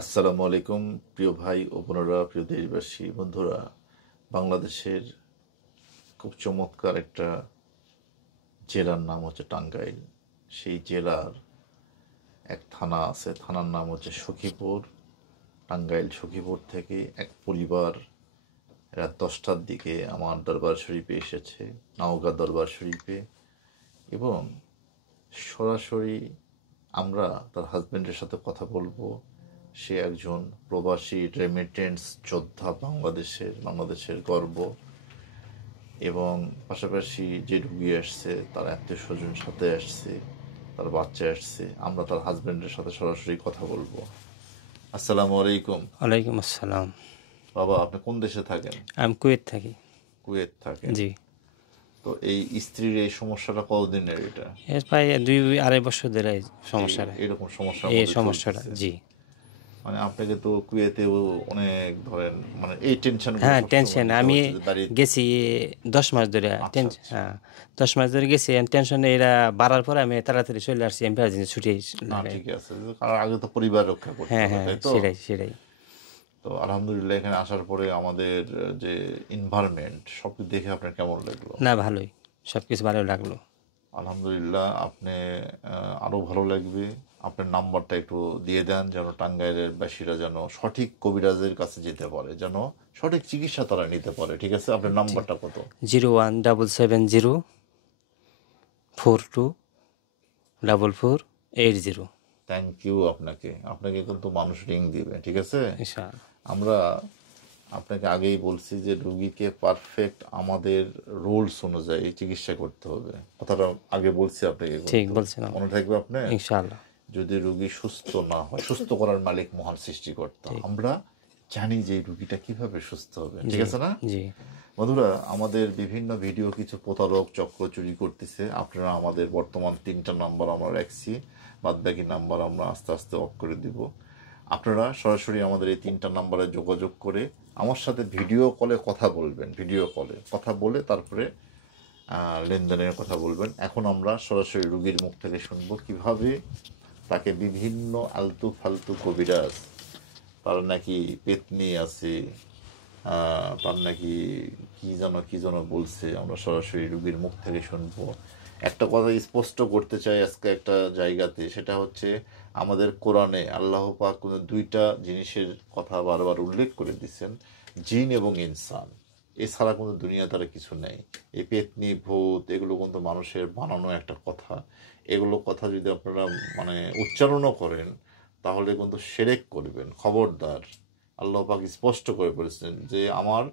আসসালামু আলাইকুম প্রিয় ভাই ও বোনেরা, প্রিয় দেশবাসী বন্ধুরা। বাংলাদেশের খুব চমৎকার একটা জেলার নাম হচ্ছে টাঙ্গাইল। সেই জেলার এক থানা আছে, থানার নাম হচ্ছে সখীপুর। টাঙ্গাইল সখীপুর থেকে এক পরিবার রাত 10টার দিকে আমার দরবার শরীফে এসেছে, নওগাঁ দরবার শরীফে, এবং সরাসরি আমরা তার হাজব্যান্ডের সাথে কথা বলবো। সে একজন প্রবাসী রেমিটেন্স যোদ্ধা, বাংলাদেশের গর্ব, এবং পাশাপাশি যে রুগী আসছে তার আত্মীয় স্বজন সাথে আসছে, তার বাচ্চা আসছে। আমরা তার হাজব্যান্ডের সাথে সরাসরি কথা বলবো। আসসালামু আলাইকুম। ওয়ালাইকুম আসসালাম। বাবা, আপনি কোন দেশে থাকেন? আমি কুয়েত থাকি। কুয়েত থাকেন? জি। তো এই স্ত্রীর এই সমস্যাটা কতদিনের? এটা এর প্রায় 2-2.5 বছর ধরে এই সমস্যাটা, এরকম সমস্যা এই সমস্যাটা। জি, মানে আপনাকে তো কুয়েতেও অনেক ধরেন মানে এই টেনশন। হ্যাঁ, টেনশন। আমি গেছি 10 মাস ধরে। হ্যাঁ, 10 মাস ধরে গেছি টেনশনে। এরা বাড়ার পরে আমি তাড়াতাড়ি চলে আসছি এমার্জেন্সি ছুটি। ঠিক আছে, কারণ আগে তো পরিবার রক্ষা করতে হ্যাঁ হবে, হ্যাঁ, তাই তো? সেটাই। তো আলহামদুলিল্লাহ, এখানে আসার পরে আমাদের যে এনভায়রনমেন্ট সব দেখে আপনার কেমন লাগলো? না, ভালোই, সব কিছু ভালো লাগলো। আলহামদুলিল্লাহ, আপনি আরও ভালো লাগবে। আপনার নাম্বারটা একটু দিয়ে দেন, যেন টাঙ্গাইলের বাসীরা যেন সঠিক কবিরাজের কাছে যেতে পারে, যেন সঠিক চিকিৎসা তারা নিতে পারে। ঠিক আছে, আপনার নাম্বারটা কত? 01770424480। Thank you. আপনাকে কিন্তু মানুষ রিং দিবে, ঠিক আছে? ইনশাআল্লাহ। আমরা আপনাকে আগেই বলছি যে রুগীকে পারফেক্ট আমাদের রুলস অনুযায়ী চিকিৎসা করতে হবে। কথাটা আগে বলছি আপনাকে, ঠিক বলছেন, মনে থাকবে আপনার? ইনশাআল্লাহ। যদি রুগী সুস্থ না হয়, সুস্থ করার মালিক মহান সৃষ্টিকর্তা। আমরা জানি যে এই রুগীটা কিভাবে সুস্থ হবে, ঠিক আছে না? জি। বন্ধুরা, আমাদের বিভিন্ন ভিডিও কিছু প্রতারক চক্র চুরি করতেছে। আপনারা আমাদের বর্তমান 3টা নাম্বার আমরা রাখছি, বাদ বাকি নাম্বার আমরা আস্তে আস্তে অফ করে দিব। আপনারা সরাসরি আমাদের এই 3টা নাম্বারে যোগাযোগ করে আমার সাথে ভিডিও কলে কথা বলবেন। ভিডিও কলে কথা বলে তারপরে লেনদেনের কথা বলবেন। এখন আমরা সরাসরি রুগীর মুখ থেকে শুনবো কিভাবে তাকে বিভিন্ন আলতু ফালতু কবিরাজ, তার নাকি পেতনি আছে, তার নাকি কি যেন বলছে। আমরা সরাসরি রুগীর মুখ থেকে শুনবো। একটা কথা স্পষ্ট করতে চাই আজকে একটা জায়গাতে, সেটা হচ্ছে আমাদের কোরআনে আল্লাহ পাক 2টা জিনিসের কথা বারবার উল্লেখ করে দিচ্ছেন, জিন এবং ইনসান। এছাড়া কোনো দুনিয়া তারা কিছু নেই। এই পেতনি ভূত এগুলো কিন্তু মানুষের বানানো একটা কথা। এগুলো কথা যদি আপনারা মানে উচ্চারণও করেন তাহলে কিন্তু শিরক করবেন, খবরদার। আল্লাহ পাক স্পষ্ট করে বলেছেন যে আমার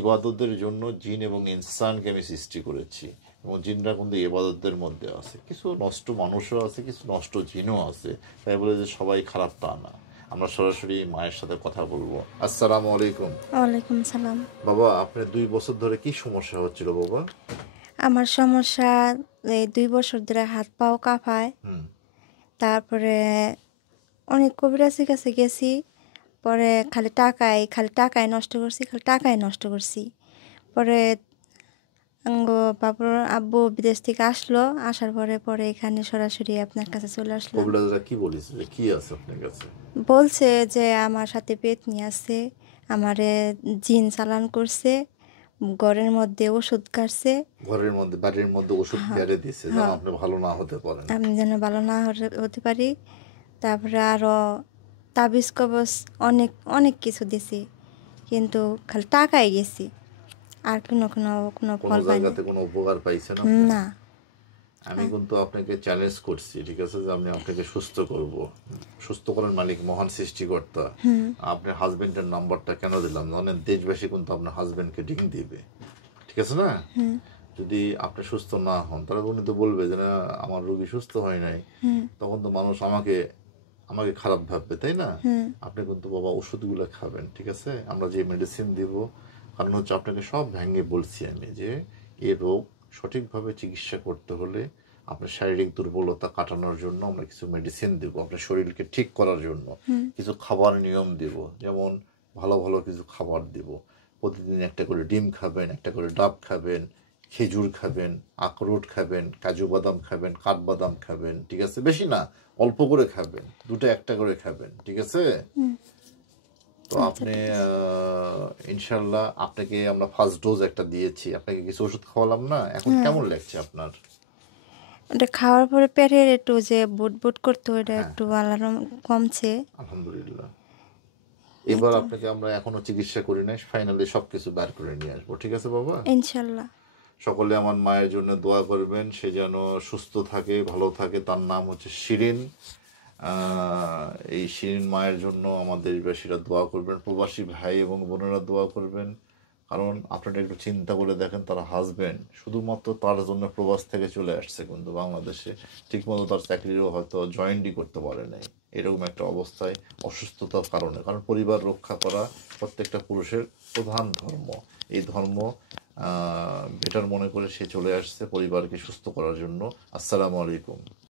ইবাদতের জন্য জিন এবং ইনসানকে আমি সৃষ্টি করেছি, এবং জিনরা কিন্তু ইবাদতের মধ্যে আছে। কিছু নষ্ট মানুষও আছে, কিছু নষ্ট জিনও আছে। তাই বলে যে সবাই খারাপ তা না। আমরা সরাসরি মায়ের সাথে কথা বলবো। আসসালামু আলাইকুম। ওয়ালাইকুম সালাম। বাবা, আপনার 2 বছর ধরে কি সমস্যা হচ্ছিল বাবা? আমার সমস্যা, এই 2 বছর ধরে হাত পাও কাঁপায়। তারপরে অনেক কবিরাজের কাছে গেছি, পরে খালি টাকাই নষ্ট করছি। পরে বাবুর আব্বু বিদেশ থেকে আসার পরে এখানে সরাসরি আপনার কাছে চলে আসলাম। কবিরাজরা কি বলেছে, কি আছে আপনার কাছে? বলছে যে আমার সাথে পেতনি আছে, আমারে জিন চালান করছে, ঘরের মধ্যে ওষুধ কাটছে, বাড়ির মধ্যে ওষুধ কেড়ে দিচ্ছে যেন আপনি ভালো না হতে পারেন, আমি যেন ভালো না হতে পারি। তারপরে আরও তাবিজ কবজ অনেক কিছু দিছি, কিন্তু খালি টাকাই গেছি, আর কোনো ফল পাইনি। জায়গাতে কোনো উপকার পাইছেন না। আমি কিন্তু আপনাকে চ্যালেঞ্জ করছি, ঠিক আছে, যে আমি আপনাকে সুস্থ করব। সুস্থ করার মালিক মহান সৃষ্টিকর্তা। আপনার হাজবেন্ডের নাম্বারটা কেন দিলাম জানেন? দেশবাসী কিন্তু আপনার হাজবেন্ডকে রিং দিবে, ঠিক আছে না? যদি আপনি সুস্থ না হন তাহলে উনি তো বলবে যে না, আমার রোগী সুস্থ হয় নাই, তখন তো মানুষ আমাকে খারাপ ভাববে, তাই না? আপনি কিন্তু বাবা ওষুধগুলো খাবেন, ঠিক আছে? আমরা যে মেডিসিন দিব, কারণ হচ্ছে আপনাকে সব ভেঙে বলছি আমি যে এই রোগ সঠিকভাবে চিকিৎসা করতে হলে আপনার শারীরিক দুর্বলতা কাটানোর জন্য আমরা কিছু মেডিসিন দেব, আপনার শরীরকে ঠিক করার জন্য কিছু খাবার নিয়ম দেব। যেমন ভালো ভালো কিছু খাবার দেব। প্রতিদিন একটা করে ডিম খাবেন, একটা করে ডাব খাবেন, খেজুর খাবেন, আখরোট খাবেন, কাজু বাদাম খাবেন, কাঠবাদাম খাবেন, ঠিক আছে? বেশি না, অল্প করে খাবেন, 2টা 1টা করে খাবেন, ঠিক আছে? তো আপনি ইনশাল্লাহ আপনাকে আমরা ফার্স্ট ডোজ একটা দিয়েছি, আপনাকে কিছু ওষুধ খাওয়ালাম না, এখন কেমন লাগছে আপনার? ওটা খাওয়ার পরে পেটের একটু যে বুট বুট করতো ওটা একটু আলাদা কমছে। আলহামদুলিল্লাহ। এবার আপনাকে আমরা এখনো চিকিৎসা করি নাই, ফাইনালি সবকিছু বের করে নিয়ে আসবো, ঠিক আছে বাবা? ইনশাল্লাহ। সকলে আমার মায়ের জন্য দোয়া করবেন, সে যেন সুস্থ থাকে, ভালো থাকে। তার নাম হচ্ছে শিরিন। এই শিরিন মায়ের জন্য আমাদের দেশবাসীরা দোয়া করবেন, প্রবাসী ভাই এবং বোনেরা দোয়া করবেন। কারণ আপনারা একটু চিন্তা করে দেখেন, তার হাজবেন্ড শুধুমাত্র তার জন্য প্রবাস থেকে চলে আসছে, কিন্তু বাংলাদেশে ঠিকমতো তার চাকরিও হয়তো জয়েন্টই করতে পারে নাই, এরকম একটা অবস্থায় অসুস্থতার কারণে। কারণ পরিবার রক্ষা করা প্রত্যেকটা পুরুষের প্রধান ধর্ম। এই ধর্ম বেটার মনে করে সে চলে আসছে পরিবারকে সুস্থ করার জন্য। আসসালামু আলাইকুম।